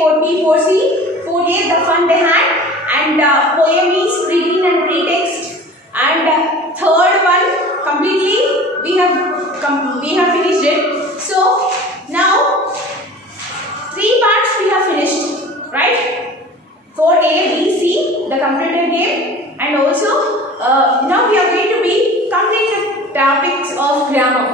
4B, 4C, 4A, the fun they had, and poem is pre-read and pre-text, and third one completely we have finished it. So now 3 parts we have finished, right? 4A, B, C, the computer game, and also now we are going to be complete the topics of grammar.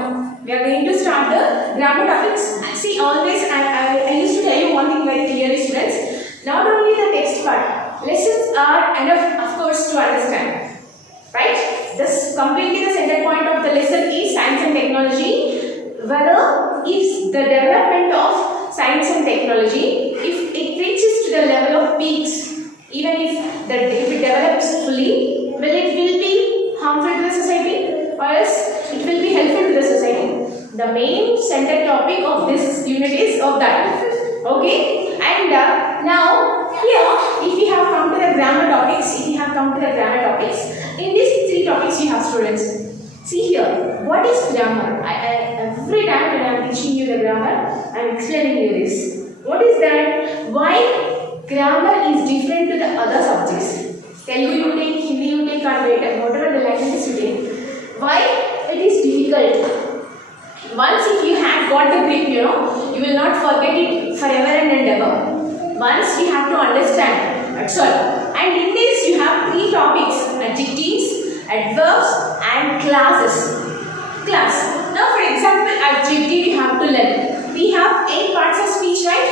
We are going to start the grammar topics. See, always I used to tell you one thing very clearly, students. Not only the text part, lessons are enough, of course, to understand. Right? This completely the center point of the lesson is science and technology. Whether if the development of science and technology, if it reaches to the level of peaks, even if it develops fully, will be harmful to the society, or else it will be helpful to the society. The main center topic of this unit is of that. Okay? And now here, if we have come to the grammar topics, in these 3 topics you have students. See here, what is grammar? Every time when I am teaching you the grammar, I am explaining you this. What is that? Why grammar is different to the other subjects? Telugu you take, Hindi you take, whatever the languages you take. Why it is difficult? Once if you have got the grip, you will not forget it forever and ever. Once you have to understand, that's all. And in this you have 3 topics: adjectives, adverbs, and classes. Class. Now for example, adjective you have to learn. We have 8 parts of speech, right?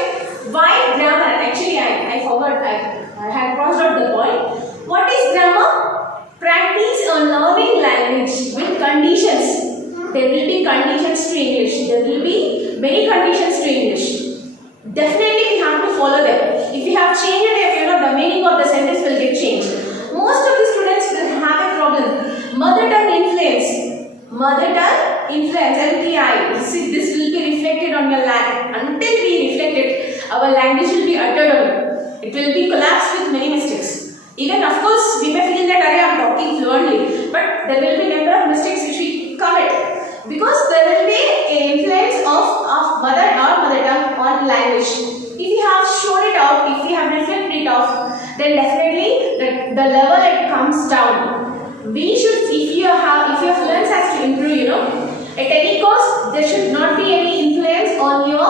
Why grammar? Actually I forgot, I had crossed out the point. What is grammar? Practice on learning language with conditions. There will be conditions to English. There will be many conditions to English. Definitely we have to follow them. If you have changed it, the meaning of the sentence will get changed. Most of the students will have a problem. Mother tongue influence. LTI. This will be reflected on your language. Until we reflect it, our language will be uttered on. It will be collapsed with many mistakes. Even of course, we may feel that I am talking fluently, but there will be a number of mistakes which we commit. Because there will be an influence of mother tongue on language. If you have shown it out, if you have reflected it off, then definitely the level it comes down. We should, if your fluence has to improve, at any cost, there should not be any influence on your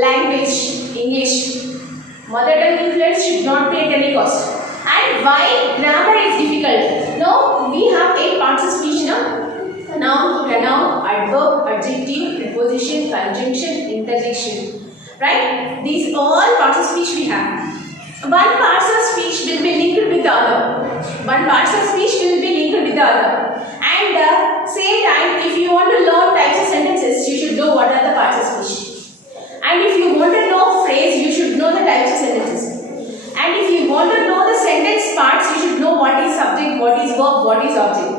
language, English. Mother tongue influence should not be at any cost. And why grammar is difficult? Now we have 8 parts of speech now. Noun, pronoun, adverb, adjective, preposition, conjunction, interjection. Right? These all parts of speech we have. One part of speech will be linked with the other. And same time, if you want to learn types of sentences, you should know what are the parts of speech. And if you want to know phrase, you should know the types of sentences. And if you want to know the sentence parts, you should know what is subject, what is verb, what is object.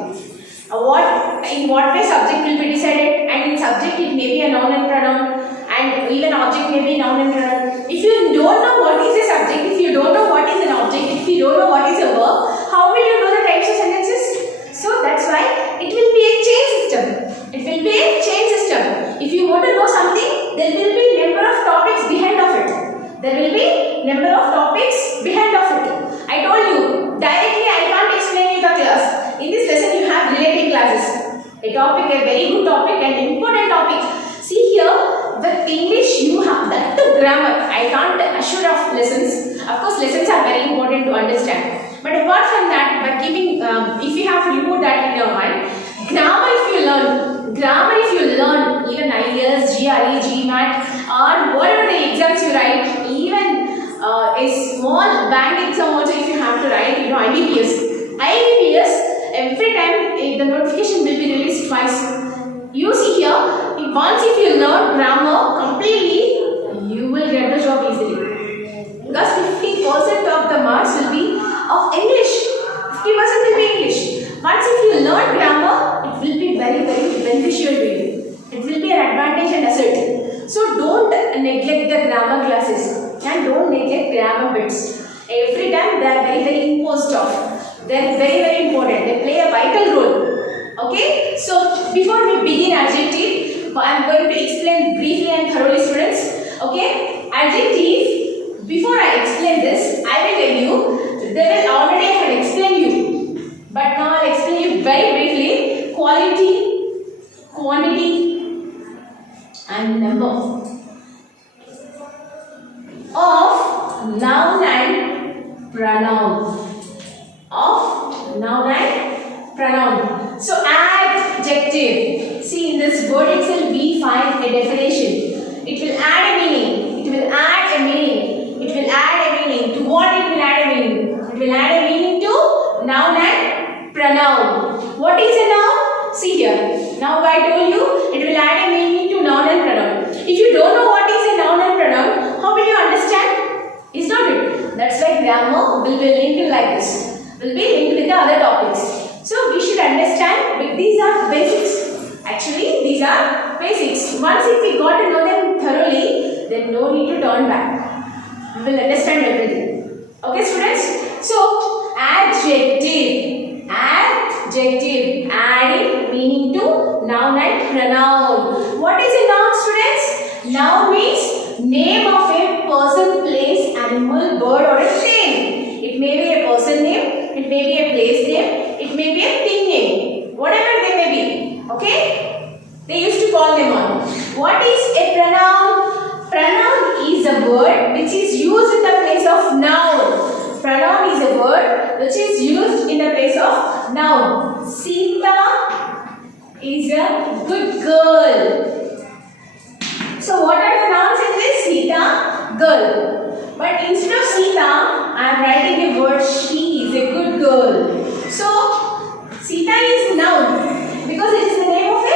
In what way subject will be decided, and in subject it may be a noun and pronoun, and even object may be noun and pronoun. If you don't know what is a subject, if you don't know what is an object, if you don't know what is a verb, how will you know the types of sentences? So that's why it will be a chain system. If you want to know something, there will be number of topics behind of it. I told you, directly I can't explain you the class. In this lesson you have relating classes. A very good topic and important topic. See here, the English you have that to grammar. I can't assure of lessons. Of course, lessons are very important to understand. But apart from that, by keeping, if you have removed that in your mind, grammar if you learn, even IELTS, GRE, GMAT, or whatever the exams you write, even a small bank exam also if you have to write, IBPS, every time the notification will be released twice. You see here, once if you learn grammar completely, you will get the job easily. Because 50% of the marks will be of English. 50% will be English. Once if you learn grammar, it will be very, very beneficial to you. It will be an advantage and asset. So don't neglect the grammar classes and don't neglect grammar bits. Every time they are very, very imposed off. They are very, very important. They play a vital role. Okay? So before we begin adjective, I am going to explain briefly and thoroughly, students. Okay? Adjective, before I explain this, I will tell you, they will already have explained you. But now I will explain you very briefly. Quality, quantity and number of noun and pronoun. Of noun and pronoun. So adjective. See, in this word itself we find a definition. It will add a meaning. It will add a meaning. It will add a meaning. To what it will add a meaning? It will add a meaning to noun and pronoun. What is a noun? See here. Now I told you it will add a meaning to noun and pronoun. If you don't know what is a noun and pronoun, how will you understand? Is not it? That's why grammar will be linked like this. Will be linked with the other topics. So we should understand. These are basics. Actually, these are basics. Once if we got to know them thoroughly, then no need to turn back. We will understand everything. Okay, students? So, adjective. Adjective. Adding meaning to noun and pronoun. What is a noun, students? Noun means name of a person, place, animal, bird or a thing. It may be a person name, it may be a place name, it may be a thing name. Whatever they may be. Okay? They used to call them on. What is a pronoun? Pronoun is a word which is used in the place of noun. Pronoun is a word which is used in the place of noun. Sita is a good girl. So what are the nouns in this? Sita, girl. But instead of Sita, I am writing a word she is a good girl. So Sita is noun because it is the name of a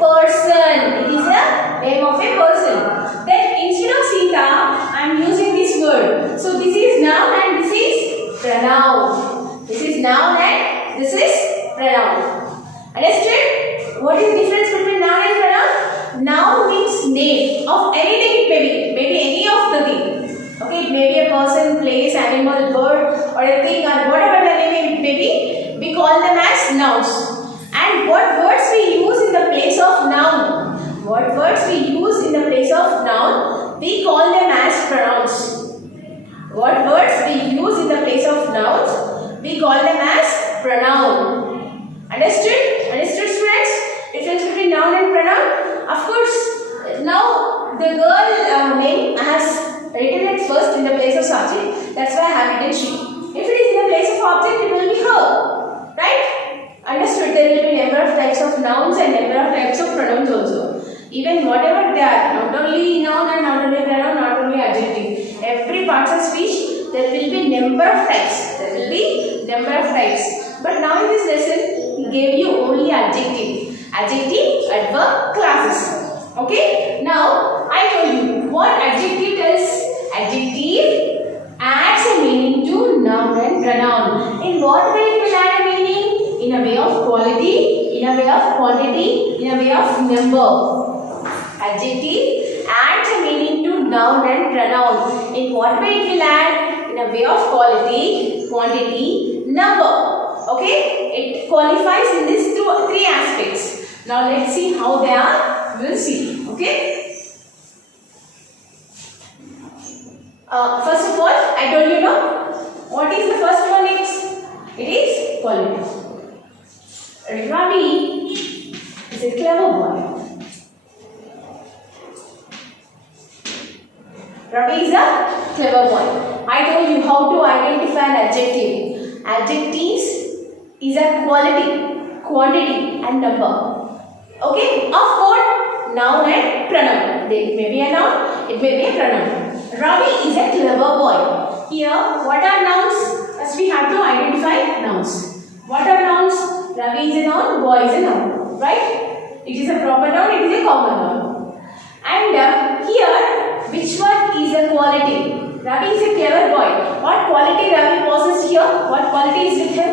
person. It is the name of a person. Then instead of Sita, I am using this word. So this is noun and this is pronoun. This is noun and this is pronoun. Understood? What is the difference between noun and pronoun? Noun means name of anything it may be. Maybe any of the thing. Okay, it may be a person, place, animal, bird or a thing or whatever the name it may be. We call them as nouns. And what words we use in the place of noun? What words we use in the place of noun? We call them as pronouns. What words we use in the place of nouns? We call them as pronoun. Understood? Understood, students? Difference between noun and pronoun? Of course, now the girl name has written it first in the place of subject. That's why I have written she. If it is in the place of object, it will be her. Right? Understood? There will be number of types of nouns and number of types of pronouns also. Even whatever they are, not only noun and not only pronoun, not only adjective. Every part of speech, there will be number of types. There will be number of types. But now in this lesson, he gave you only adjective. Adjective, adverb, classes. Okay? Now, I told you what adjective does. Adjective adds a meaning to noun and pronoun. In what way it will add a meaning? In a way of quality, in a way of quantity, in a way of number. Adjective adds a meaning to noun and pronoun. In what way it will add? In a way of quality, quantity, number. Okay? It qualifies in these three aspects. Now let's see how they are. We will see. Okay? First of all, I told you no. What is the first one? It is quality. Ravi is a clever boy. Ravi is a clever boy. I told you how to identify an adjective. Adjectives is a quality, quantity and number. Okay? Of what? Noun and pronoun. It may be a noun, it may be a pronoun. Ravi is a clever boy. Here, what are nouns? First we have to identify nouns. What are nouns? Ravi is a noun, boy is a noun. Right? It is a proper noun, it is a common noun. And here, which one is a quality? Ravi is a clever boy. What quality Ravi possesses here? What quality is with him?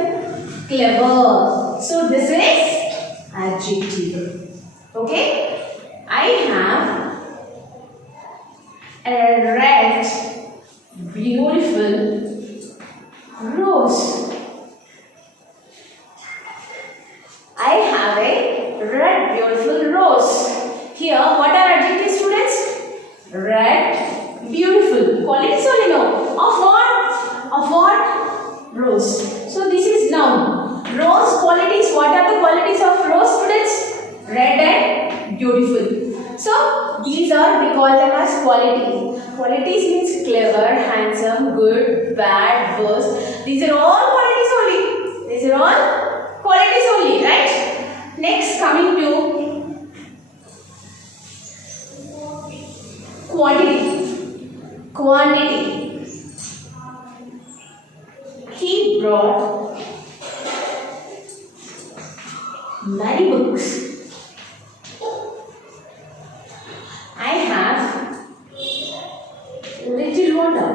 Clever. So this is adjective. Okay? I have a red, beautiful rose. I have a red, beautiful rose. Here, what are adjectives, students? Red, beautiful. Qualities only no. handsome, good, bad, worst. These are all qualities only. These are all qualities only, right? Next, coming to quantity. Quantity. He brought many books. I have little water.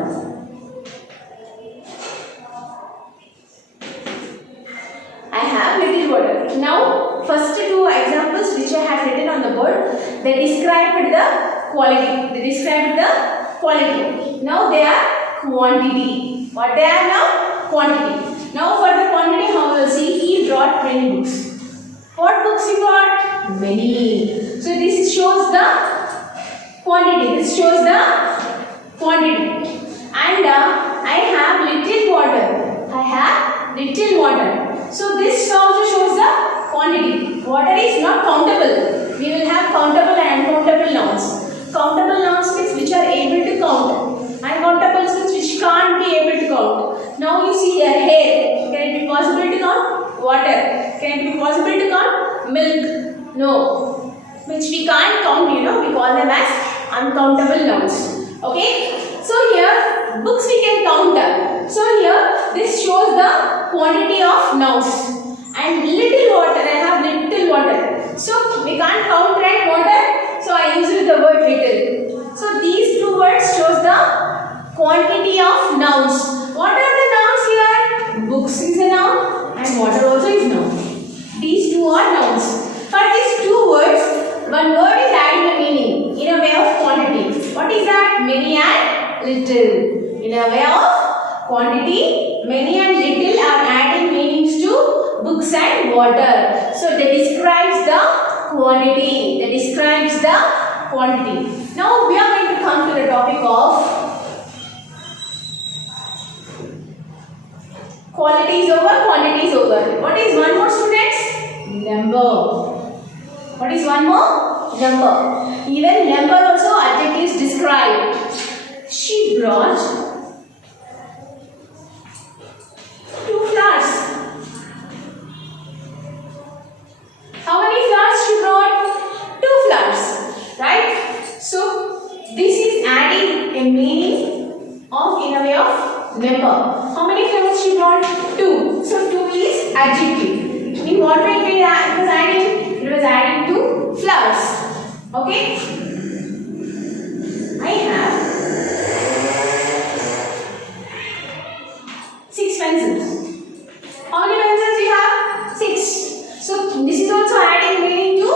I have little water. Now, first two examples which I have written on the board, they described the quality. They described the quality. Now they are quantity. What they are now? Quantity. Now for the quantity, how we will see? He brought many books. What books he brought? Many. So this shows the quantity. This shows the quantity. And I have little water. I have little water. So this also shows the quantity. Water is not countable. We will have countable and uncountable nouns. Countable nouns means which are able to count. Uncountable means which can't be able to count. Now you see here, hair. Can it be possible to count? Water. Can it be possible to count? Milk. No. Which we can't count, we call them as uncountable nouns. Okay. So here, books we can count. So here, this shows the quantity of nouns. And little water, I have little water. So we can't count, right, water. So I use the word little. So these two words shows the quantity of nouns. What are the nouns here? Books is a noun and water also is noun. These two are nouns. For these two words, one word is adding a meaning in a way of quantity. What is that? Many and little. In a way of quantity, many and little are adding meanings to books and water. So they describes the quantity. They describes the quantity. Now we are going to come to the topic of quality is over, quantity is over. What is one more, students? Number. What is one more? Number. Even number also adjectives describe. She brought 2 flowers. How many flowers she brought? 2 flowers. Right? So this is adding a meaning of in a way of number. How many flowers she brought? 2. So 2 is adjective. In what way it was adding? It was adding 2 flowers. Okay? I have 6 pencils. How many pencils you have? 6. So this is also adding meaning to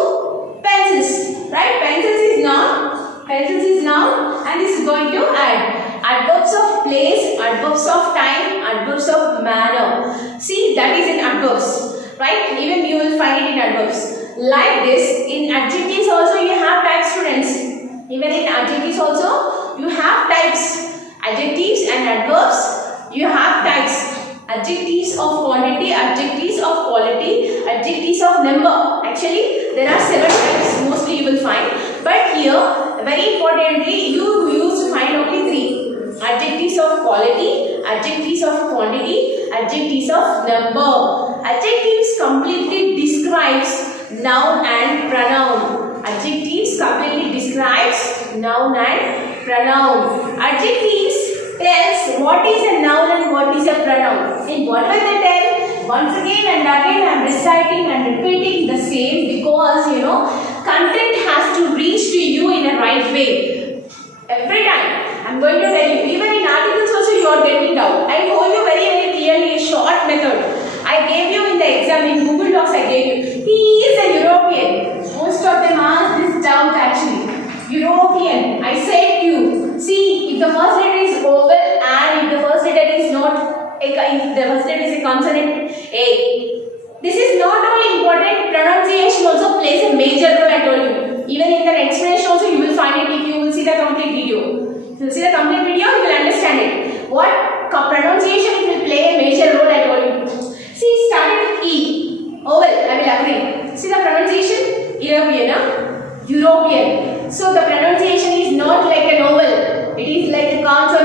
pencils. Right? Pencils is noun. Pencils is noun and this is going to add. Adverbs of place, adverbs of time, adverbs of manner. See, that is in adverbs, right? Even you will find it in adverbs. Like this, in adjectives also you have types, students. Even in adjectives also you have types. Adjectives and adverbs, you have types. Adjectives of quantity, adjectives of quality, adjectives of number. Actually, there are 7 types mostly you will find. But here, very importantly, you used to find only 3. Adjectives of quality, adjectives of quantity, adjectives of number. Adjectives completely describes noun and pronoun. Adjectives completely describes noun and pronoun. Adjectives tells what is a noun and what is a pronoun. In what way they tell? Once again and again I am reciting and repeating the same because content has to reach to you in a right way. Every time. I am going to tell you, even in articles also you are getting doubt. I told you very clearly a short method. I gave you in the exam, in Google Docs I gave you. He is a European. Most of them ask this doubt actually. European. I said to you, see if the first letter is vowel and if the first letter is not, if the first letter is a consonant A. This is not only important, pronunciation also plays a major role I told you. Even in the explanation also you will find it if you will see the complete video. If you will see the complete video, you will understand it. What pronunciation it will play a major role I told you. See, started with E. Vowel, I will agree. See the pronunciation? European. European. So the pronunciation is not like a vowel. It is like a consonant.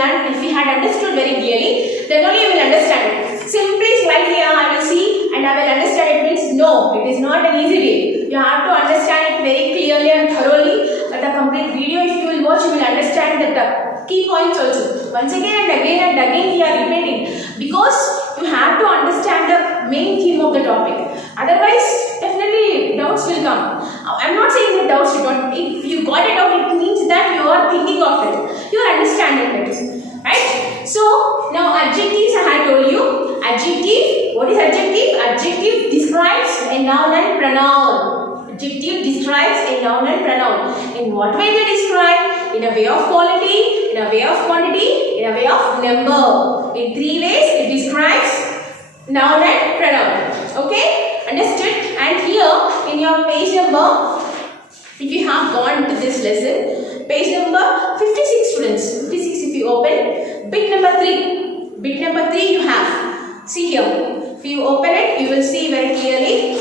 learned, if we had understood very clearly, then only you will understand it. Simply slide here, I will see and I will understand it means no, it is not an easy way. You have to understand it very clearly and thoroughly. But the complete video, if you will watch, you will understand the key points also. Once again and again we are repeating, because you have to understand the main theme of the topic. Otherwise, definitely doubts will come. I am not saying that doubts you don't. If you got it out, it means that you are thinking of it. You are understanding it. Right? So, now adjectives I have told you. Adjective, what is adjective? Adjective describes a noun and pronoun. Adjective describes a noun and pronoun. In what way they describe? In a way of quality, in a way of quantity, in a way of number. In three ways it describes noun and pronoun. Okay? Understood? And here in your page number, if you have gone to this lesson, page number 56 students, 56 if you open, bit number 3. Bit number 3 you have. See here. If you open it, you will see very clearly.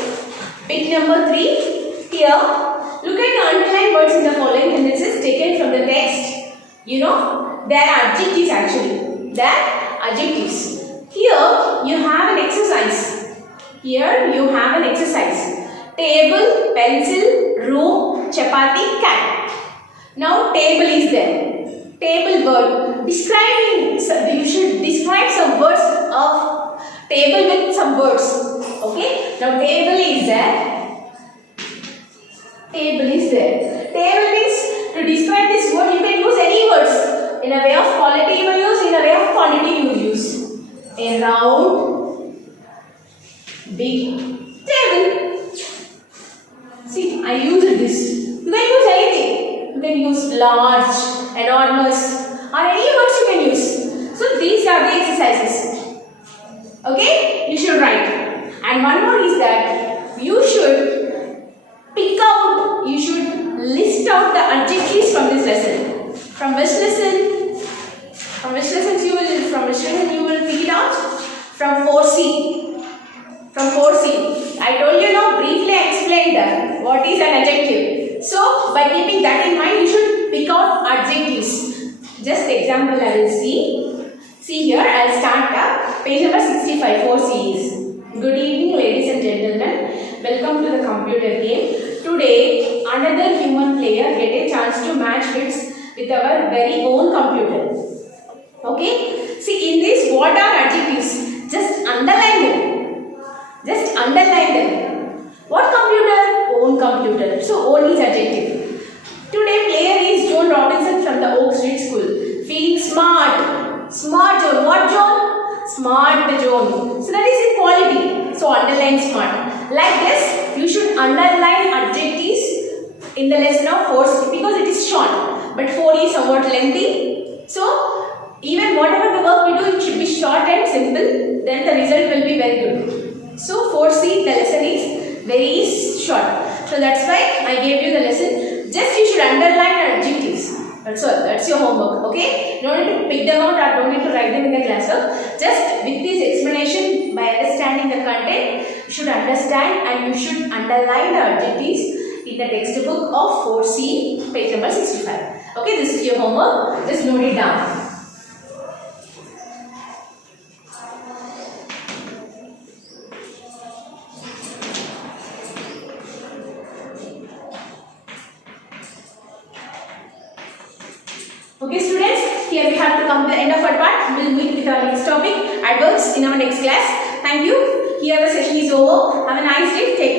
Bit number 3. Here, look at the underlined words in the following, and this is taken from the text. You know, they are adjectives actually. They are adjectives. Here, you have an exercise. Here, you have an exercise. Table, pencil, room, chapati, cat. Now, table is there. Table word. Describing, you should describe some words of table with some words. Okay. Now, table is there. Table is there. Table means to describe this word you can use any words. In a way of quality you will use, in a way of quantity you will use. A round, big table. See, I used this. You can use anything. You can use large, enormous, or any words you can use. So these are the exercises. Okay? You should write. And one more is that you should pick out, you should list out the adjectives from this lesson. From which lesson? From which lessons you will pick it out? From 4C. From 4C. I told you now, briefly I explained that. What is an adjective? So, by keeping that in mind, you should pick out adjectives. Just example I will see. See here, I will start page number 65, 4C is. Good evening ladies and gentlemen. Welcome to the computer game. Today, another human player get a chance to match wits with our very own computer. Okay? See, in this, what are adjectives? Just underline them. Just underline them. What computer? Own computer. So, own is adjective. Today, player is John Robinson from the Oak Street School. Feeling smart. Smart John. What John? Smart John. So, that is equality. So, underline smart. Like this, you should underline adjectives in the lesson of 4 because it is short. But 4 is somewhat lengthy. So, even whatever the work we do, it should be short and simple. Then the result will be very good. So, 4C, the lesson is very short. So, that's why I gave you the lesson. Just you should underline adjectives. That's all. That's your homework. Okay? No need to pick them out or don't need to write them in the classwork. Just with this explanation, by understanding the content, you should understand and you should underline the adjectives in the textbook of 4C, page number 65. Okay? This is your homework. Just note it down. Okay students, here we have to come to the end of our part. We will meet with our next topic, adverbs, in our next class. Thank you. Here the session is over. Have a nice day. Take care.